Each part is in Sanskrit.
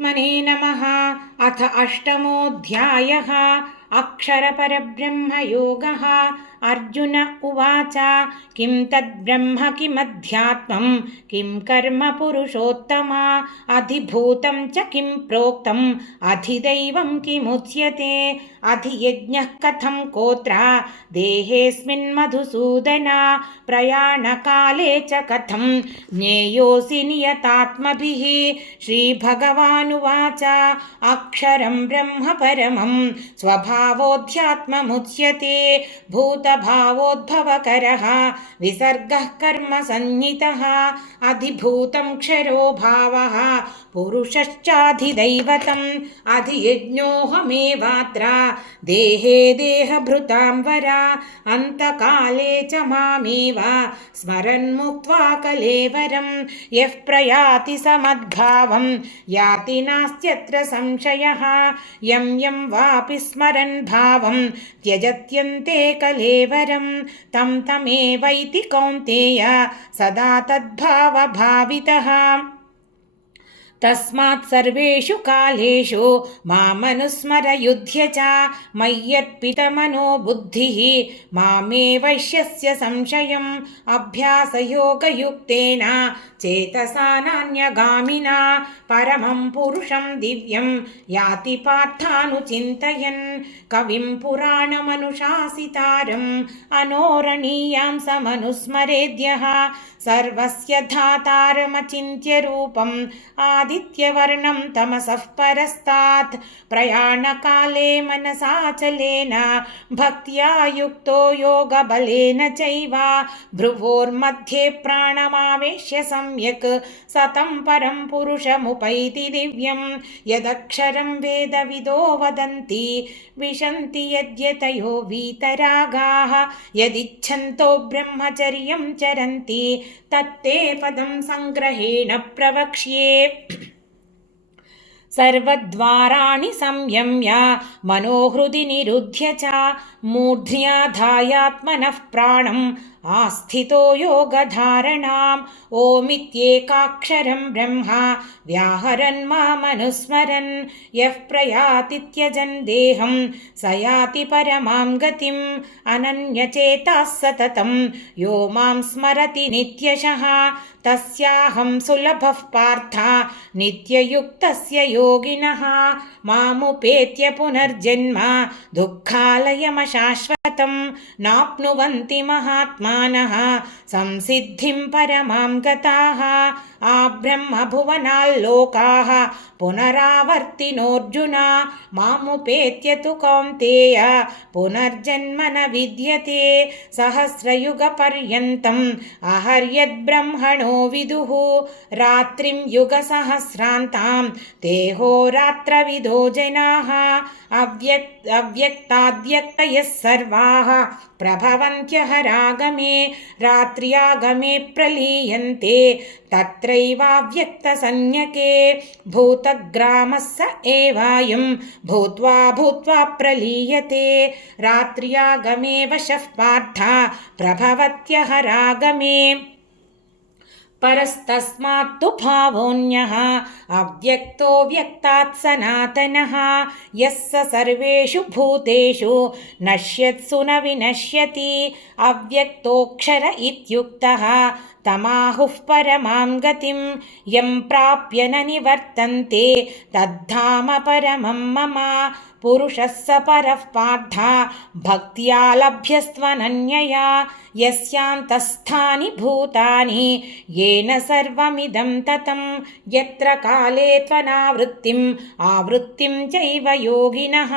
परमात्मने नमः। अथ अष्टमोऽध्यायः। अक्षरपरब्रह्मयोगः। अर्जुन उवाच किं तद्ब्रह्म किमध्यात्मं किं कर्म पुरुषोत्तम अधिभूतं च किं प्रोक्तम् अधिदैवं किमुच्यते अधियज्ञः कथं कोत्र देहेऽस्मिन् मधुसूदन प्रयाणकाले च कथं ज्ञेयोऽसि नियतात्मभिः। श्रीभगवानुवाच अक्षरं ब्रह्म परमं स्वभावोऽध्यात्ममुच्यते भूतभावोद्भवकरः विसर्गः कर्मसंज्ञितः अधिभूतं क्षरो भावः पुरुषश्चाधिदैवतम् अधियज्ञोऽहमेवात्र देहे देहभृतां वर अन्तकाले च मामेव स्मरन्मुक्त्वा कलेवरं यः प्रयाति समद्भावं याति नास्त्यत्र संशयः यं यं वापि स्मरन् भावं त्यजत्यन्ते कलेवरं तं तमेवैति कौन्तेय सदा तद्भावभावितः। तस्मात् सर्वेषु कालेषु मामनुस्मर युध्य च मय्यर्पितमनो बुद्धिः मामे वैश्यस्य संशयम् अभ्यासयोगयुक्तेन चेतसा नान्यगामिना परमं पुरुषं दिव्यं याति पार्थानुचिन्तयन् कविं पुराणमनुशासितारम् अनोरणीयां समनुस्मरेद्यः सर्वस्य धातारमचिन्त्य रूपम् आदित्यवर्णं तमसः परस्तात् प्रयाणकाले मनसाचलेन भक्त्या युक्तो योगबलेन चैव भ्रुवोर्मध्ये प्राणमावेश्य सम्यक् सतं परं पुरुषमुपैति दिव्यं यदक्षरं वेदविदो वदन्ति विशन्ति यद्यतयो वीतरागाः यदिच्छन्तो ब्रह्मचर्यं चरन्ति तत्ते पदं संग्रहेण प्रवक्ष्ये। सर्वद्वाराणि संयम्य मनोहृदि निरुध्य च मूर्ध्याधायात्मनः प्राणम् आस्थितो योगधारणाम् ओमित्येकाक्षरं ब्रह्म व्याहरन् मामनुस्मरन् यः प्रयाति त्यजन् देहं स याति परमां गतिम् अनन्यचेताः सततं यो मां स्मरति नित्यशः तस्याहं सुलभः पार्थ नित्ययुक्तस्य योगिनः मामुपेत्य पुनर्जन्म दुःखालयमशाश्वतं नाप्नुवन्ति महात्मानः संसिद्धिं परमां गताः आब्रह्मभुवनाल्लोकाः पुनरावर्तिनोऽर्जुन मामुपेत्य तु कौन्तेय पुनर्जन्म न विद्यते सहस्रयुगपर्यन्तम् अहर्यद्ब्रह्मणो विदुः रात्रिं युगसहस्रान्तां तेहोरात्रविदो जनाः अव्यक्ताद्व्यक्तयः सर्वाः प्रभवन्त्यहरागमे रात्र्यागमे प्रलीयन्ते तत्रैवाव्यक्तसंज्ञके भूतग्रामः स एवायं भूत्वा भूत्वा प्रलीयते रात्र्यागमे वशः पार्थ प्रभवत्यहरागमे परस्तस्मात्तु भावोऽन्यः अव्यक्तो व्यक्तात् सनातनः यः स सर्वेषु भूतेषु नश्यत्सु न विनश्यति अव्यक्तोऽक्षर इत्युक्तः तमाहुः परमां गतिं यं प्राप्य न निवर्तन्ते तद्धाम परमं मम पुरुषः स परः पार्थ भक्त्या लभ्यस्त्वनन्यया यस्यान्तस्थानि भूतानि येन सर्वमिदं ततं यत्र काले त्वनावृत्तिम् आवृत्तिं चैव योगिनः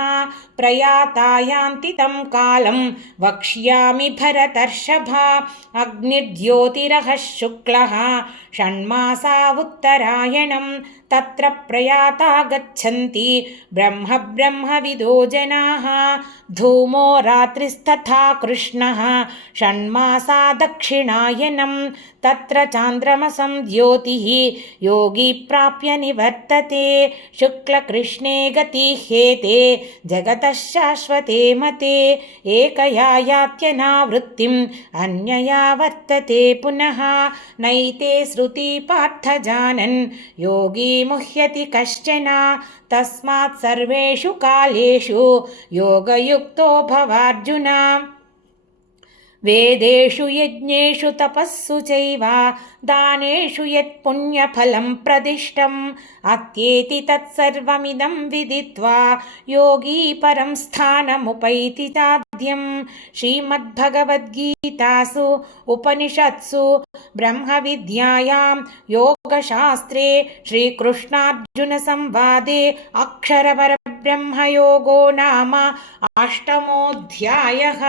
प्रयाता यान्ति तं कालं वक्ष्यामि भरतर्षभ अग्निर्ज्योतिरः शुक्लः षण्मासा उत्तरायणं तत्र प्रयाता गच्छन्ति ब्रह्म ब्रह्मविदो जनाः धूमो रात्रिस्तथा कृष्णः षण्मासा दक्षिणायनं तत्र चान्द्रमसं ज्योतिः योगी प्राप्य निवर्तते शुक्लकृष्णे गतिह्येते जगतः शाश्वते मते एकया यात्यनावृत्तिम् अन्यया वर्तते पुनः नैते श्रुति पार्थ जानन् योगी मुह्यति कश्चन तस्मात् सर्वेषु कालेषु योगयुक्तो भवार्जुन वेदेषु यज्ञेषु तपस्सु चैव दानेषु यत् पुण्यफलं प्रदिष्टम् अत्येति तत्सर्वमिदं विदित्वा योगी परं स्थानमुपैति चाद्यम् श्रीमद्भगवद्गीतासु उपनिषत्सु ब्रह्मविद्यायां योगशास्त्रे श्रीकृष्णार्जुनसंवादे अक्षरपरब्रह्मयोगो नाम 8मोऽध्यायः।